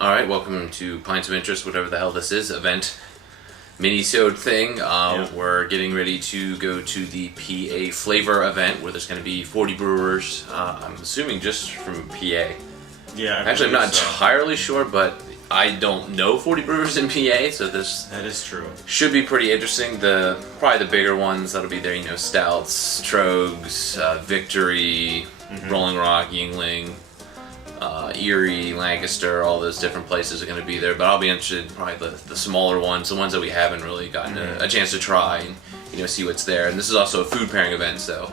Alright, welcome to Pints of Interest, whatever the hell this is, event mini-sode thing. We're getting ready to go to the PA Flavor event where there's going to be 40 brewers, I'm assuming just from PA. Yeah, actually I'm not entirely sure, but I don't know 40 brewers in PA, so that is true. Should be pretty interesting. Probably the bigger ones that'll be there, you know, Stouts, Trogs, Victory, Rolling Rock, Yingling, Erie, Lancaster, all those different places are going to be there, but I'll be interested in probably the smaller ones, the ones that we haven't really gotten a chance to try and, you know, see what's there. And this is also a food pairing event, so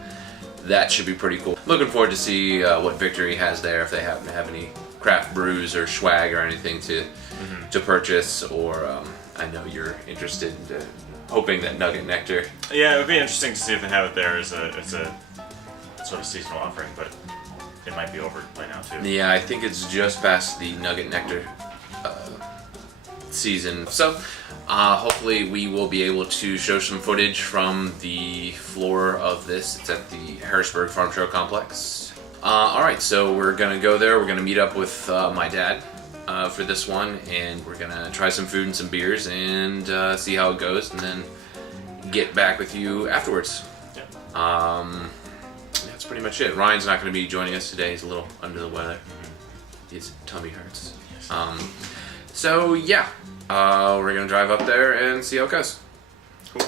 that should be pretty cool. Looking forward to see what Victory has there, if they happen to have any craft brews or swag or anything to purchase, or I know you're interested in hoping that Nugget Nectar. Yeah, it would be interesting to see if they have it there as a sort of seasonal offering, but it might be over by now too. Yeah, I think it's just past the Nugget Nectar season. So hopefully we will be able to show some footage from the floor of this. It's at the Harrisburg Farm Show Complex. Alright, so we're going to go there. We're going to meet up with my dad for this one, and we're going to try some food and some beers and see how it goes, and then get back with you afterwards. That's pretty much it. Ryan's not going to be joining us today. He's a little under the weather. His tummy hurts. So yeah, we're going to drive up there and see how it goes. Cool.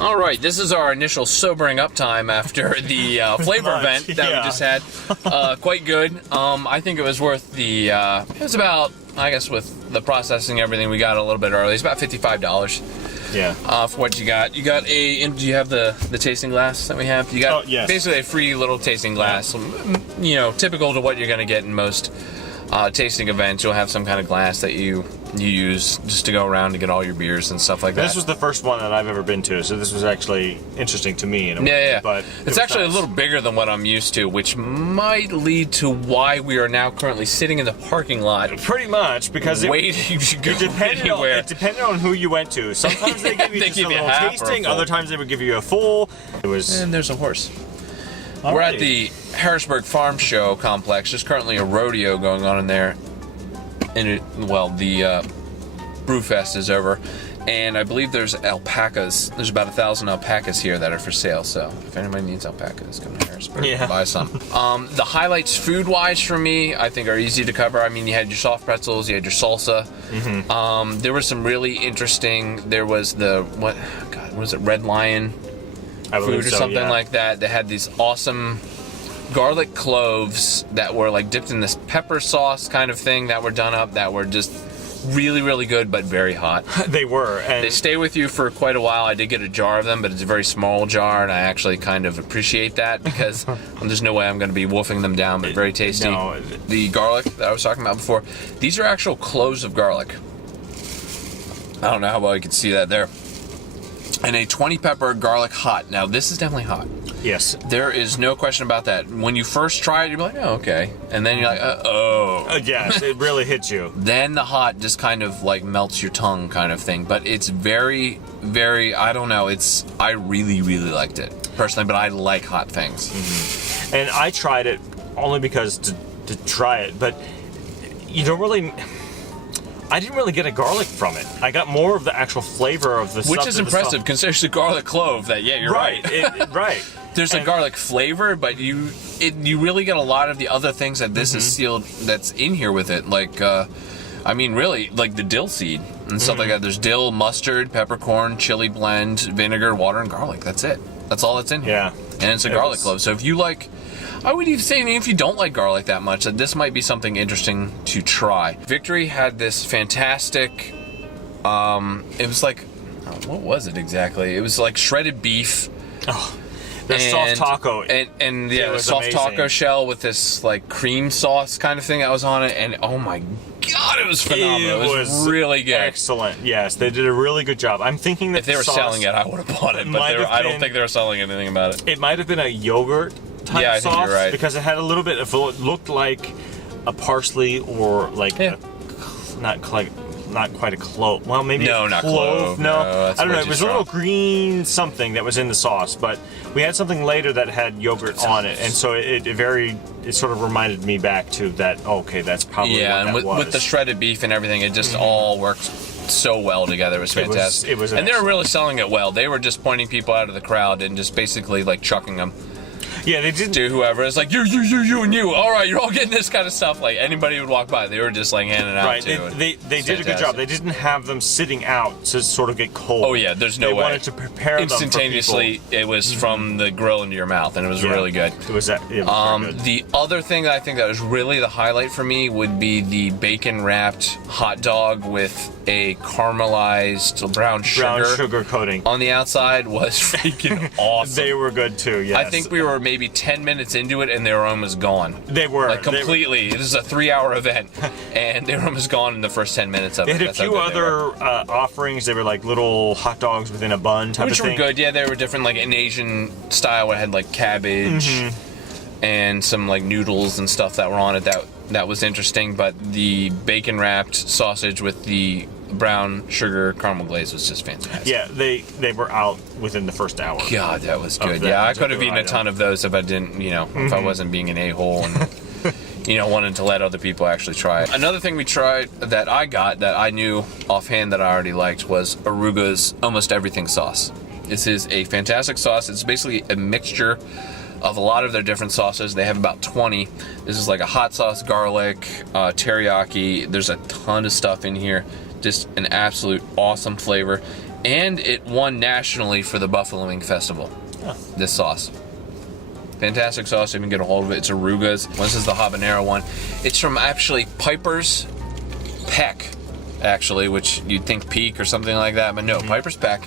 Alright, this is our initial sobering up time after the flavor event that we just had. Quite good. I think it was worth the, it was about, I guess with the processing and everything, we got a little bit early. It's about $55. Yeah. For what you got. You got do you have the tasting glass that we have? You got basically a free little tasting glass. You know, typical to what you're going to get in most tasting events. You'll have some kind of glass that you use just to go around to get all your beers and stuff like that. This was the first one that I've ever been to, so this was actually interesting to me in a way. Yeah. But it's actually nice. A little bigger than what I'm used to, which might lead to why we are now currently sitting in the parking lot. Pretty much, because waiting to go anywhere. It depended on who you went to. Sometimes they give you just a little tasting, other times they would give you a full. And there's a horse. We're at the Harrisburg Farm Show Complex. There's currently a rodeo going on in there. And the Brewfest is over, and I believe there's alpacas. There's about 1,000 alpacas here that are for sale. So if anybody needs alpacas, come to Harrisburg and buy some. The highlights food-wise for me, I think, are easy to cover. I mean, you had your soft pretzels, you had your salsa. There was some really interesting. There was what was it? Red Lion food or something like that. They had these awesome garlic cloves that were like dipped in this pepper sauce kind of thing that were done up, that were just really, really good, but very hot. They were. And they stay with you for quite a while. I did get a jar of them, but it's a very small jar, and I actually kind of appreciate that because there's no way I'm going to be wolfing them down, but very tasty. No. The garlic that I was talking about before, these are actual cloves of garlic. I don't know how well you can see that there. And a 20 pepper garlic hot. Now, this is definitely hot. Yes. There is no question about that. When you first try it, you're like, oh, okay. And then you're like, yes, it really hits you. Then the hot just kind of like melts your tongue kind of thing. But it's very, very, I don't know. I really, really liked it personally, but I like hot things. And I tried it only because to try it, but you don't really... I didn't really get a garlic from it. I got more of the actual flavor of the stuff. Which is impressive, considering it's a garlic clove. That you're right. Right. There's a garlic flavor, but you really get a lot of the other things that this is sealed that's in here with it. Like, I mean, really, like the dill seed and stuff like that. There's dill, mustard, peppercorn, chili blend, vinegar, water, and garlic. That's it. That's all that's in here. Yeah. And it's a garlic clove. So if you like... I would even say, if you don't like garlic that much, that this might be something interesting to try. Victory had this fantastic, it was like, what was it exactly? It was like shredded beef. Oh, the soft taco. And the soft taco shell with this like cream sauce kind of thing that was on it. And oh my God, it was phenomenal. It was really good. Excellent. Yes, they did a really good job. I'm thinking that if they were selling it, I would have bought it. But I don't think they were selling anything about it. It might have been a yogurt type sauce, I think you're right. Because it had a little bit of what looked like a parsley or like not quite a clove. Well, maybe not clove. No, I don't know. way It too was a little green something that was in the sauce, but we had something later that had yogurt on it, and so it sort of reminded me back to that. Okay, that's probably what and that was. with the shredded beef and everything, it just all worked so well together. It was fantastic. It was and they were really selling it well. They were just pointing people out of the crowd and just basically like chucking them. Yeah, they didn't. To whoever. It's like, you, and you. All right, you're all getting this kind of stuff. Like, anybody would walk by. They were just, like, handing out, Right, too. they did a good job. They didn't have them sitting out to sort of get cold. Oh, yeah, there's no way. They wanted to prepare them instantaneously, for people. it was from the grill into your mouth, and it was really good. It was very good. The other thing that I think that was really the highlight for me would be the bacon-wrapped hot dog with a caramelized brown sugar coating on the outside was freaking awesome. They were good, too, yes. I think we were maybe 10 minutes into it, and their aroma was gone. They were. Like, completely. This is a 3-hour event, and their aroma was gone in the first 10 minutes of it. They had a few other offerings. They were like little hot dogs within a bun type of thing. Which were good, yeah. They were different, like an Asian style where it had like cabbage and some like noodles and stuff that were on it. That was interesting, but the bacon wrapped sausage with the brown sugar caramel glaze was just fantastic. Yeah, they were out within the first hour. God, that was good. Yeah, I could have eaten a ton of those if I didn't, if I wasn't being an a-hole and wanting to let other people actually try it. Another thing we tried that I got that I knew offhand that I already liked was Aruga's Almost Everything sauce. This is a fantastic sauce. It's basically a mixture of a lot of their different sauces. They have about 20. This is like a hot sauce, garlic, teriyaki. There's a ton of stuff in here. Just an absolute awesome flavor. And it won nationally for the Buffalo Wing Festival. Oh. This sauce. Fantastic sauce. You can get a hold of it. It's Aruga's. This is the habanero one. It's from actually Piper's Peck, actually, which you'd think Peak or something like that, but no, Piper's Peck.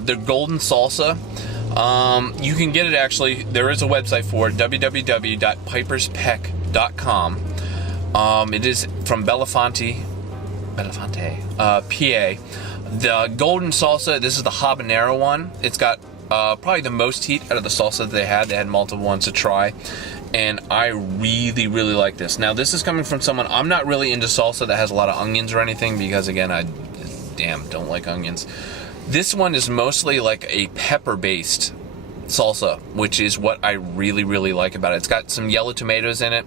Their golden salsa. You can get it actually. There is a website for it, www.piperspeck.com. It is from Belafonte, PA. The golden salsa, this is the habanero one. It's got probably the most heat out of the salsa that they had. They had multiple ones to try, and I really, really like this. Now, this is coming from someone, I'm not really into salsa that has a lot of onions or anything because, again, I don't like onions. This one is mostly like a pepper-based salsa, which is what I really, really like about it. It's got some yellow tomatoes in it,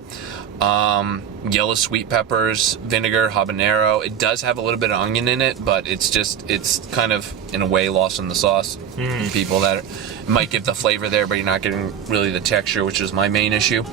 yellow sweet peppers, vinegar, habanero. It does have a little bit of onion in it, but it's kind of, in a way, lost in the sauce. People that might give the flavor there, but you're not getting really the texture, which is my main issue.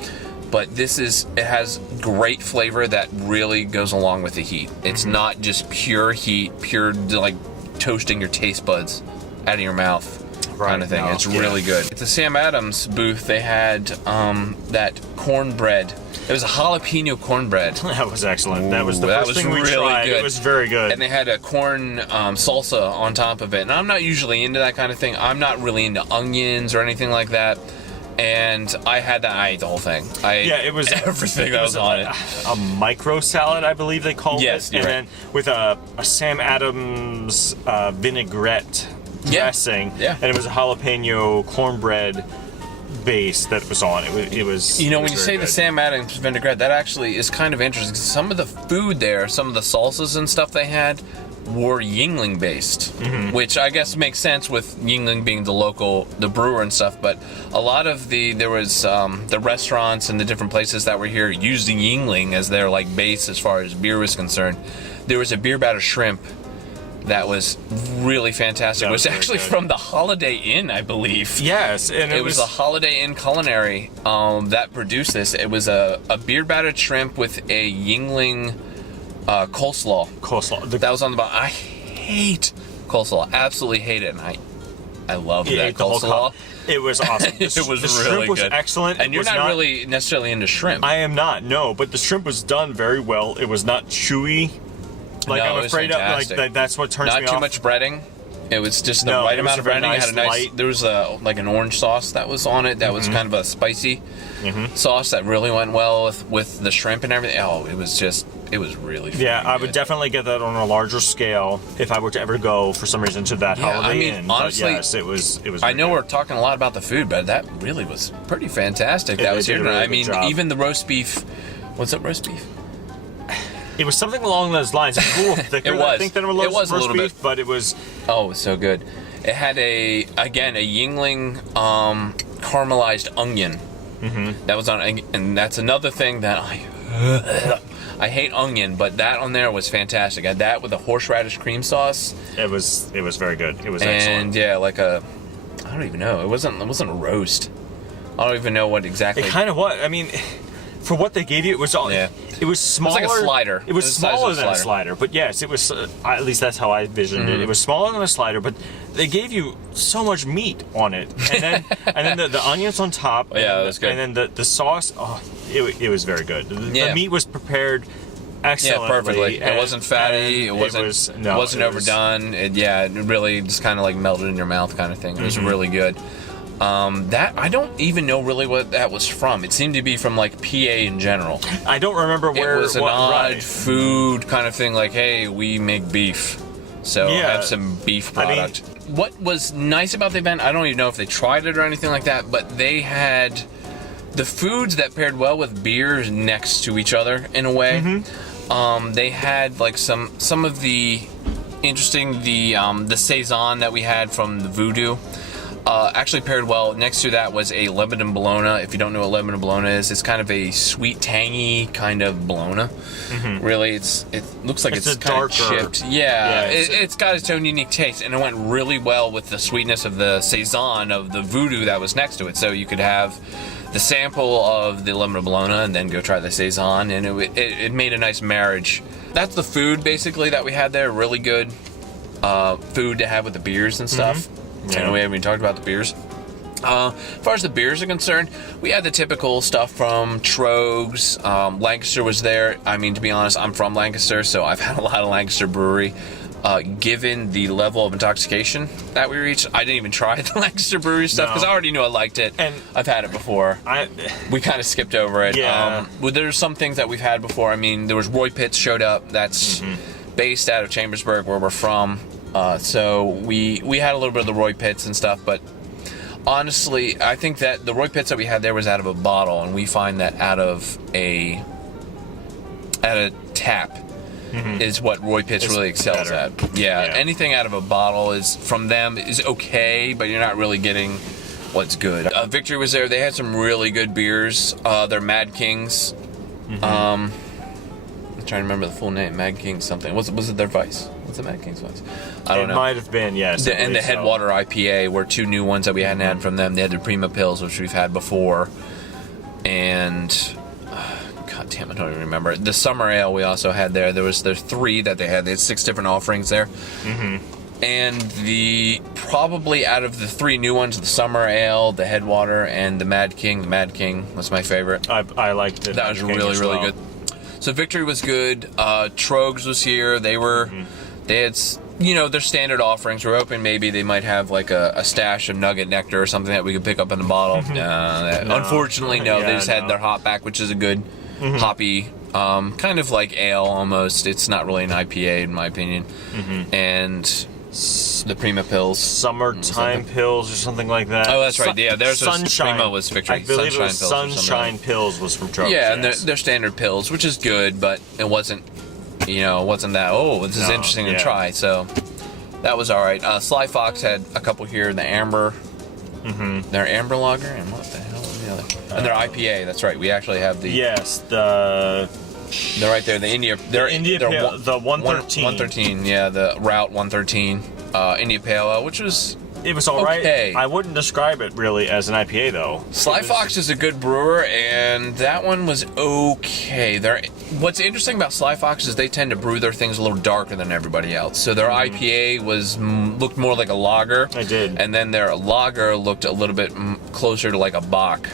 But it has great flavor that really goes along with the heat. It's not just pure heat, pure, like, toasting your taste buds out of your mouth kind of thing. No, it's really good. At the Sam Adams booth, they had that cornbread. It was a jalapeno cornbread. That was excellent. That was the first thing we tried. Good. It was very good. And they had a corn salsa on top of it. And I'm not usually into that kind of thing. I'm not really into onions or anything like that. And I had that. I ate the whole thing. It was everything that was on it. A micro salad, I believe they called it. Yes, and right. then with a Sam Adams vinaigrette dressing. Yeah. And it was a jalapeno cornbread base that was on it. It was. When you say the Sam Adams vinaigrette, that actually is kind of interesting. Some of the food there, some of the salsas and stuff they had, were Yuengling based, which I guess makes sense with Yuengling being the brewer and stuff. But a lot of the restaurants and the different places that were here used the Yuengling as their like base as far as beer was concerned. There was a beer batter shrimp that was really fantastic. It was actually from the Holiday Inn, I believe. Yes, and it was the Holiday Inn Culinary that produced this. It was a beer battered shrimp with a Yuengling coleslaw. That was on the bottom. I hate coleslaw. Absolutely hate it. And I love that coleslaw. It was awesome. It was the really shrimp was good. Excellent. And you're not really necessarily into shrimp. I am not. No, but the shrimp was done very well. It was not chewy. Like I'm afraid of. Like that's what turns me off. Not too much breading. It was just the right amount of breading. It had a nice. There was like an orange sauce that was on it. That was kind of a spicy sauce that really went well with the shrimp and everything. Oh, it was really. Yeah, I would definitely get that on a larger scale if I were to ever go for some reason to that Holiday Inn. Honestly, yes, it was. I know we're talking a lot about the food, but that really was pretty fantastic. That was here tonight. I mean, even the roast beef What's up, roast beef? It was something along those lines. It was a little thicker. It was. I think than a It was a roast little beef, bit. but it was. Oh, it was so good. It had a Yingling caramelized onion. That was on, and that's another thing that I hate onion, but that on there was fantastic. I had that with a horseradish cream sauce. It was very good. It was And excellent. yeah, like I don't even know. It wasn't a roast. I don't even know what exactly. It kind of was. I mean, for what they gave you, it was all. Yeah. It was smaller. It was like a slider. It was It was the size of smaller a than a slider. slider, but yes, it was. At least that's how I envisioned it. It was smaller than a slider, but they gave you so much meat on it, and then the onions on top. Yeah, that was good. And then the sauce. Oh, it was very good. Yeah. The meat was prepared excellently. Yeah, perfectly. It and- wasn't fatty. It and wasn't overdone. It really just kind of like melted in your mouth, kind of thing. It was really good. That I don't even know really what that was from. It seemed to be from like PA in general. I don't remember where It was an odd right. food kind of thing. Like, hey, we make beef, so Yeah. have some beef I mean- product. What was nice about the event, I don't even know if they tried it or anything like that, but they had the foods that paired well with beers next to each other in a way. They had like some of the interesting the saison that we had from the Voodoo. Actually paired well. Next to that was a lemon and bologna. If you don't know what lemon and bologna is, it's kind of a sweet, tangy kind of bologna. Really, it looks like It's it's a kind of darker- chipped. Yeah, Yeah, it's got its own unique taste, and it went really well with the sweetness of the saison of the Voodoo that was next to it. So you could have the sample of the lemon and bologna and then go try the saison, and it made a nice marriage. That's the food basically that we had there. Really good food to have with the beers and stuff. Yeah. And we haven't even talked about the beers. As far as the beers are concerned, we had the typical stuff from Trogs. Lancaster was there. I mean, to be honest, I'm from Lancaster, so I've had a lot of Lancaster Brewery. Given the level of intoxication that we reached, I didn't even try the Lancaster Brewery stuff because I already knew I liked it. And I've had it before. We kind of skipped over it. Yeah. Well, there's some things that we've had before. I mean, there was Roy Pitts showed up. That's based out of Chambersburg, where we're from. So we had a little bit of the Roy Pitts and stuff, but honestly, I think that the Roy Pitts that we had there was out of a bottle, and we find that out of a tap is what Roy Pitts really excels better. at. Yeah, anything out of a bottle is from them is okay, but you're not really getting what's good. Victory was there. They had some really good beers. They're Mad Kings. I'm trying to remember the full name. Mad King something. Was it their Vice? Was it Mad King's Vice? I don't know. It might have been, yes. And the Headwater IPA were two new ones that we hadn't had from them. They had the Prima Pills, which we've had before. And, God damn, I don't even remember. The Summer Ale we also had there. There's three that they had. They had 6 different offerings there. And probably out of the 3 new ones, the Summer Ale, the Headwater, and the Mad King was my favorite. I liked it. That was really, really good. So Victory was good. Trogs was here. They had, their standard offerings. We're hoping maybe they might have like a stash of Nugget Nectar or something that we could pick up in the bottle. Unfortunately, no. They just had their hop back, which is a good hoppy, kind of like ale almost. It's not really an IPA in my opinion. And the Prima Pills. Summertime Pills or something like that. Oh, that's right. Yeah, there's Sunshine. Prima was Victory. I believe Sunshine it was Pills or something. Sunshine Pills was from Trogs. Yeah, and they're standard pills, which is good, but it wasn't, wasn't that, this is interesting to try, so that was all right. Sly Fox had a couple here, the Amber, their Amber Lager, and what the hell was the other? And their IPA, that's right, we actually have the... Yes, They're right there, the India... They're Pale, the 113. 113, yeah, the Route 113, India Pale Ale, which was... It was all right. Okay. I wouldn't describe it really as an IPA though. Sly Fox is a good brewer, and that one was okay. What's interesting about Sly Fox is they tend to brew their things a little darker than everybody else. So their IPA looked more like a lager. I did. And then their lager looked a little bit closer to like a bock.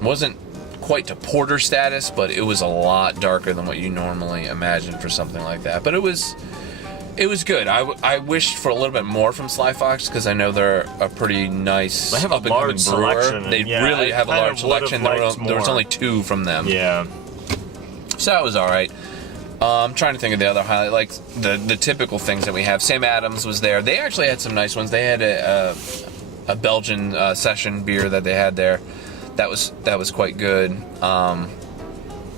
Wasn't quite to porter status, but it was a lot darker than what you normally imagine for something like that. But it was good. I wished for a little bit more from Sly Fox because I know they're a pretty nice They have a large selection. They really have a large selection. There was only 2 from them. Yeah. So that was all right. I'm trying to think of the other highlight, like the typical things that we have. Sam Adams was there. They actually had some nice ones. They had a Belgian session beer that they had there. That was quite good.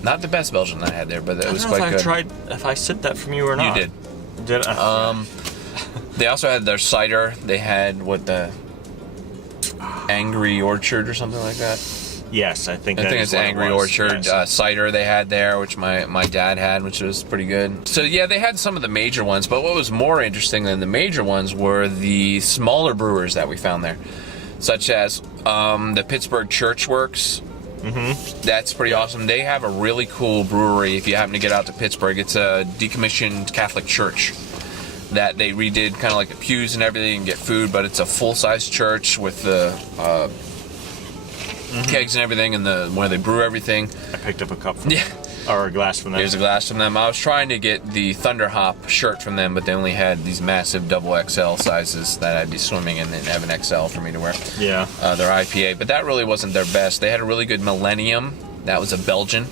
Not the best Belgian I had there, but it was I don't quite know good. if I said that from you or not. You did. Did I? They also had their cider. They had the Angry Orchard or something like that. Yes, I think it's Angry Orchard cider they had there, which my dad had, which was pretty good. So yeah, they had some of the major ones, but what was more interesting than the major ones were the smaller brewers that we found there, such as the Pittsburgh Church Works. Mm-hmm. That's pretty awesome. They have a really cool brewery if you happen to get out to Pittsburgh. It's a decommissioned Catholic church that they redid, kind of like the pews and everything, and get food, but it's a full-size church with the kegs and everything, and where they brew everything. I picked up a cup from them. Or a glass from them. Here's a glass from them. I was trying to get the Thunder Hop shirt from them, but they only had these massive double XL sizes that I'd be swimming in and have an XL for me to wear. Yeah. Their IPA, but that really wasn't their best. They had a really good Millennium. That was a Belgian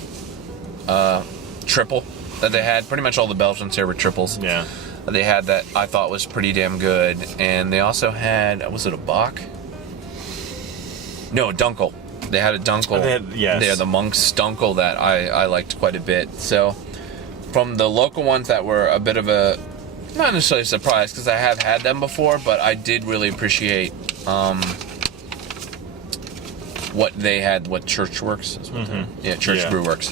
triple that they had. Pretty much all the Belgians here were triples. Yeah. They had that I thought was pretty damn good. And they also had, was it a Bach? No, a Dunkel. They had a Dunkel. Yes. They had the Monk's Dunkel that I liked quite a bit. So, from the local ones that were a bit of a, not necessarily a surprise, because I have had them before, but I did really appreciate what they had, what Church Works is what Church Brew Works.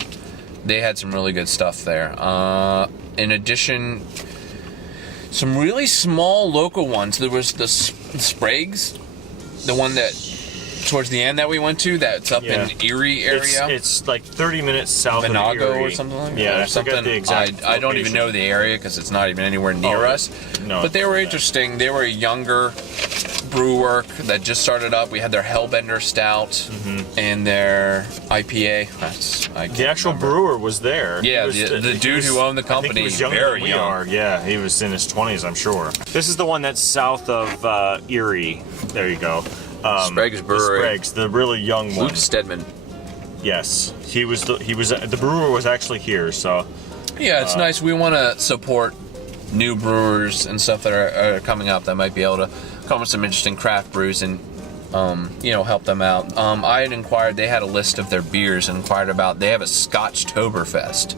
They had some really good stuff there. In addition, some really small local ones. There was the Sprague's, the one that towards the end that we went to, that's up in Erie area. It's like 30 minutes south of Erie. or something like that. Yeah, or something. The exact I don't even know the area because it's not even anywhere near us. No, but they were interesting. They were a younger brew work that just started up. We had their Hellbender Stout and their IPA. The actual brewer was there. Yeah, the dude who owned the company. I think he was younger very than we young. are. Yeah, he was in his 20s, I'm sure. This is the one that's south of Erie. There you go. Sprague's Brewery. The Sprague's, the really young one. Luke Stedman. Yes, the brewer was actually here. So yeah, it's nice. We want to support new brewers and stuff that are coming up that might be able to come up with some interesting craft brews and help them out. I had inquired. They had a list of their beers and inquired about. They have a Scotch Toberfest,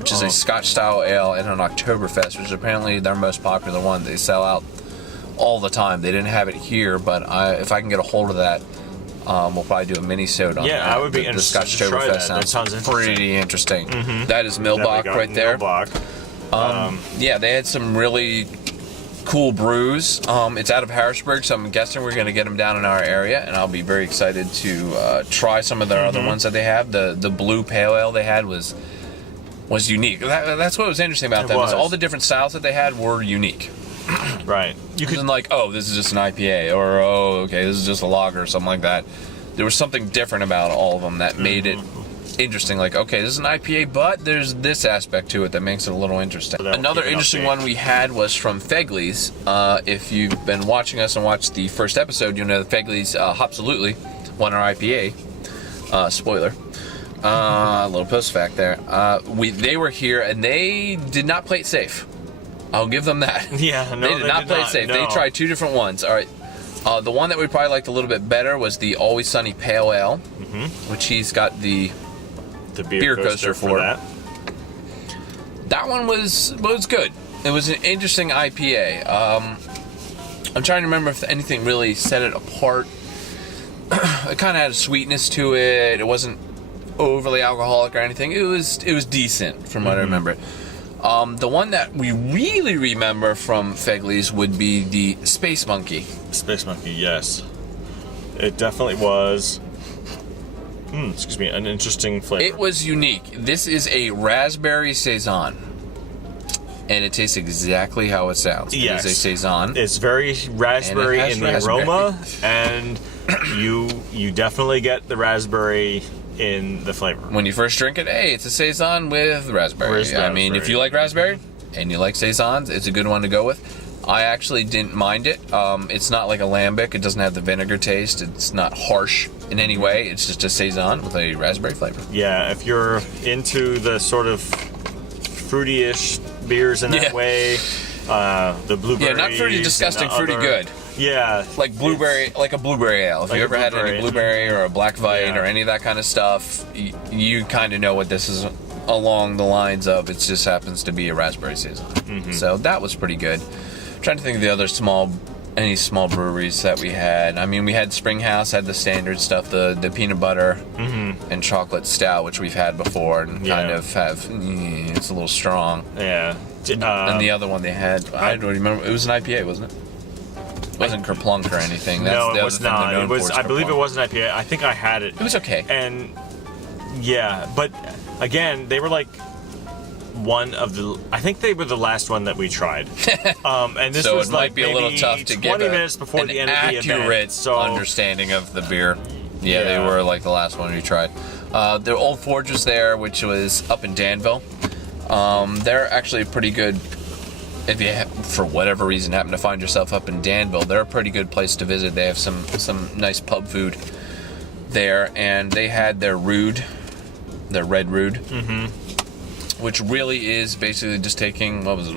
which is a Scotch style ale, and an Oktoberfest, which is apparently their most popular one. They sell out all the time. They didn't have it here, but if I can get a hold of that, we'll probably do a mini-sode on that. I would be interested The Scotch Toberfest sounds pretty interesting. That is Milbach right there. Milbach. Yeah, they had some really cool brews. It's out of Harrisburg, so I'm guessing we're going to get them down in our area, and I'll be very excited to try some of their other ones that they have. The blue pale ale they had was unique. That's what was interesting about them. Is all the different styles that they had were unique. Right. You couldn't this is just an IPA, or this is just a lager or something like that. There was something different about all of them that made it interesting. Like, okay, this is an IPA, but there's this aspect to it that makes it a little interesting. Another interesting one we had was from Fegley's. If you've been watching us and watched the first episode, you'll know that Fegley's Hopsalutely won our IPA. Spoiler. A little post fact there. They were here and they did not play it safe. I'll give them that. Yeah, no, they did not play it safe. No. They tried two different ones. All right. The one that we probably liked a little bit better was the Always Sunny Pale Ale, which he's got the beer coaster for. That one was good. It was an interesting IPA. I'm trying to remember if anything really set it apart. It kind of had a sweetness to it. It wasn't overly alcoholic or anything. It was decent from what I remember. The one that we really remember from Fegley's would be the Space Monkey. Space Monkey, yes. It definitely was. Excuse me, an interesting flavor. It was unique. This is a raspberry saison, and it tastes exactly how it sounds. Yes. It is a saison. It's very raspberry in the aroma, and you definitely get the raspberry in the flavor. When you first drink it, hey, it's a saison with raspberry. I mean, if you like raspberry and you like saisons, it's a good one to go with. I actually didn't mind it. It's not like a lambic. It doesn't have the vinegar taste. It's not harsh in any way. It's just a saison with a raspberry flavor. Yeah, if you're into the sort of fruity-ish beers in that way, the blueberry. Yeah, not fruity, disgusting, fruity good. Yeah. Like blueberry, like a blueberry ale. If Like you a ever had any blueberry. blueberry or a black vite Yeah. or any of that kind of stuff, you kind of know what this is along the lines of. It just happens to be a raspberry saison. So that was pretty good. I'm trying to think of the other any small breweries that we had. I mean, we had Springhouse, had the standard stuff, the peanut butter and chocolate stout, which we've had before and kind of have, it's a little strong. Yeah. And the other one they had, I don't remember, it was an IPA, wasn't it? It wasn't Kerplunk or anything. That's no, the it other was thing they're not. known It was. for is I believe it Kerplunk. was an IPA. I think I had it. It was okay. And yeah, but again, they were like one of the. I think they were the last one that we tried. And this So was it like might be a little maybe tough to 20 get minutes before an the end of the event. accurate So understanding of the beer. Yeah, they Yeah. were like the last one we tried. The Old Forge was there, which was up in Danville. They're actually pretty good. If you, for whatever reason, happen to find yourself up in Danville, they're a pretty good place to visit. They have some nice pub food there, and they had their red rude, which really is basically just taking, what was it,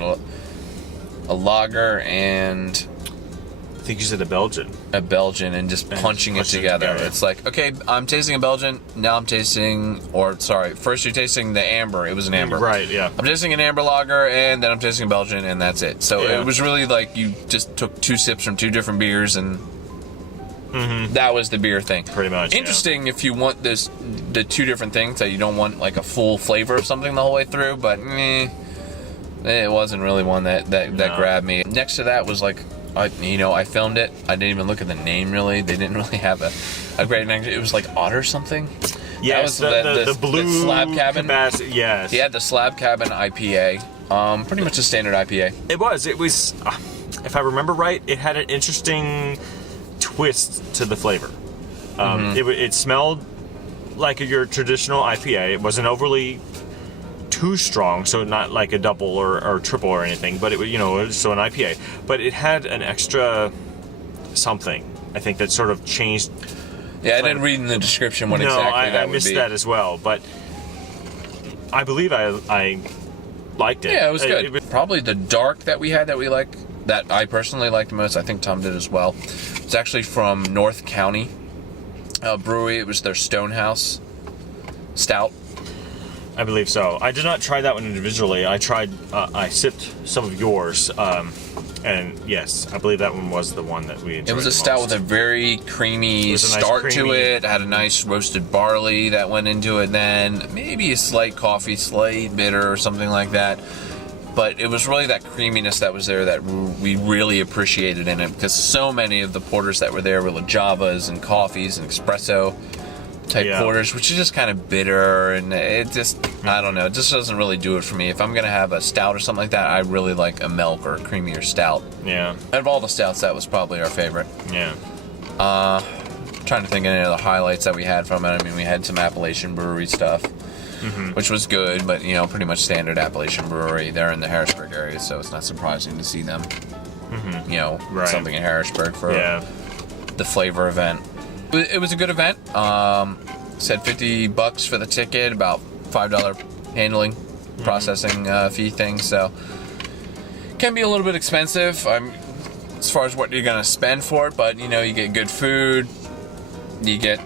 a lager and I think you said a Belgian. a Belgian and just punching it together. It's like, okay, I'm tasting a Belgian, now I'm tasting, first you're tasting the amber. It was an amber. Right. Yeah. I'm tasting an amber lager, and then I'm tasting a Belgian, and that's it. So Yeah. it was really like you just took 2 sips from 2 different beers, and that was the beer thing. Pretty much. Interesting if you want the 2 different things, that you don't want like a full flavor of something the whole way through, but it wasn't really one that grabbed me. Next to that was like, I filmed it. I didn't even look at the name really. They didn't really have a great name. It was like Otter something. Yes, that was the blue the Slab Cabin. Yes. He had the Slab Cabin IPA. Pretty much a standard IPA. It was. If I remember right, it had an interesting twist to the flavor. It smelled like your traditional IPA. It wasn't overly too strong, so not like a double or triple or anything, but it was so an IPA. But it had an extra something, I think, that sort of changed. Yeah, I didn't read in the description what exactly that would be. I missed that as well, but I believe I liked it. Yeah, it was good. Probably the dark that we had that I personally liked the most, I think Tom did as well. It's actually from North County Brewery. It was their Stonehouse Stout. I believe so. I did not try that one individually. I sipped some of yours, and yes, I believe that one was the one that we enjoyed. It was a stout with a very creamy start to it. It had a nice roasted barley that went into it then. Maybe a slight coffee, slight bitter or something like that. But it was really that creaminess that was there that we really appreciated in it, because so many of the porters that were there were Javas and coffees and espresso type porters, which is just kind of bitter, and it just, I don't know, it just doesn't really do it for me. If I'm going to have a stout or something like that, I really like a milk or a creamier stout. Yeah. Out of all the stouts, that was probably our favorite. Yeah. Trying to think of any of the highlights that we had from it. I mean, we had some Appalachian Brewery stuff, which was good, but, pretty much standard Appalachian Brewery. They're in the Harrisburg area, so it's not surprising to see them, something in Harrisburg for the flavor event. It was a good event. Said $50 for the ticket, about $5 handling, processing fee thing. So can be a little bit expensive. As far as what you're gonna spend for it, but you get good food. You get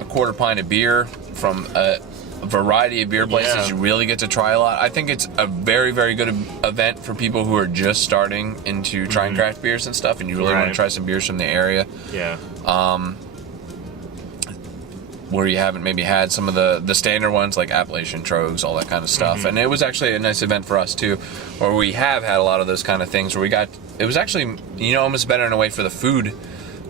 a quarter pint of beer from a variety of beer places. Yeah. You really get to try a lot. I think it's a very, very good event for people who are just starting into trying craft beers and stuff, and you really want to try some beers from the area. Yeah. Where you haven't maybe had some of the standard ones like Appalachian Trogs, all that kind of stuff. And it was actually a nice event for us too, where we have had a lot of those kind of things where it was actually, almost better in a way for the food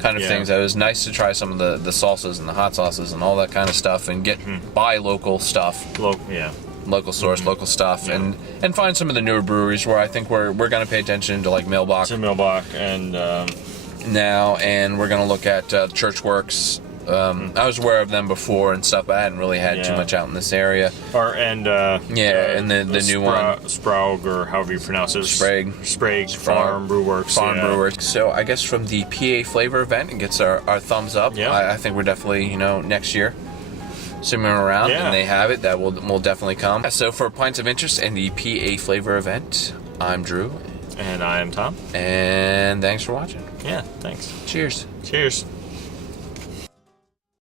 kind of things. It was nice to try some of the salsas and the hot sauces and all that kind of stuff, and buy local stuff. Local source, local stuff, and find some of the newer breweries where I think we're going to pay attention to, like Millbach. And now, and we're going to look at Churchworks. I was aware of them before and stuff, but I hadn't really had too much out in this area. And the new one, Sprague, or however you pronounce it, Sprague Farm Brewworks. Brewworks. So I guess from the PA Flavor event, it gets our thumbs up. Yeah. I think we're definitely next year, assuming we're around and they have it, that will definitely come. So for Pints of Interest and the PA Flavor event, I'm Drew. And I am Tom. And thanks for watching. Yeah, thanks. Cheers. Cheers.